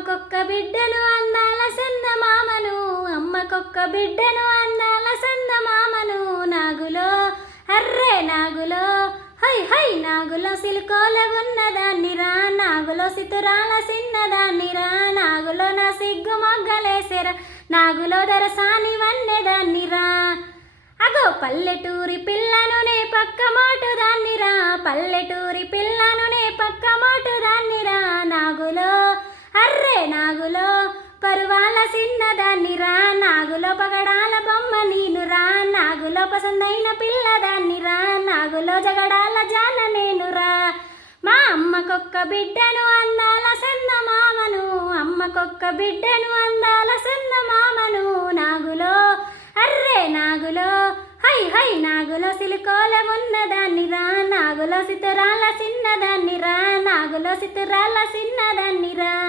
అమ్మకొక్క బిడ్డను అందాల చందమామను, అమ్మకొక్క బిడ్డను అందాల చందమామను. నాగులో అర్రే నాగులో హై హై నాగులో సిలుకోల ఉన్నదాన్నిరా, నాగులో సితురాల చిన్నదాన్నిరా, నాగులో నా సిగ్గు మొగ్గలేసెరా, నాగులో దరసాని వన్నెదాన్నిరా. అగో పల్లెటూరి పిల్లను నే పక్క మాటు దాన్నిరా, పల్లెటూరి పిల్లను నే పక్క మాటు దాన్నిరా. నాగులో అర్రే నాగులో పరువాల చిన్నదాన్నిరా, నాగులో పగడాల బొమ్మ నీనురా, నాగులో పసందైన పిల్లదాన్నిరా, నాగులో జగడాల జాన నేనురా. మా అమ్మకొక్క బిడ్డను అందాల చందమామను, అమ్మకొక్క బిడ్డను అందాల చందమామను. నాగులో అర్రే నాగులో హై హై నాగులో సిలుకోల ఉన్నదాన్నిరా, నాగులో సితురాల చిన్నదాన్నిరా, నాగులో సితురాల చిన్నదాన్నిరా.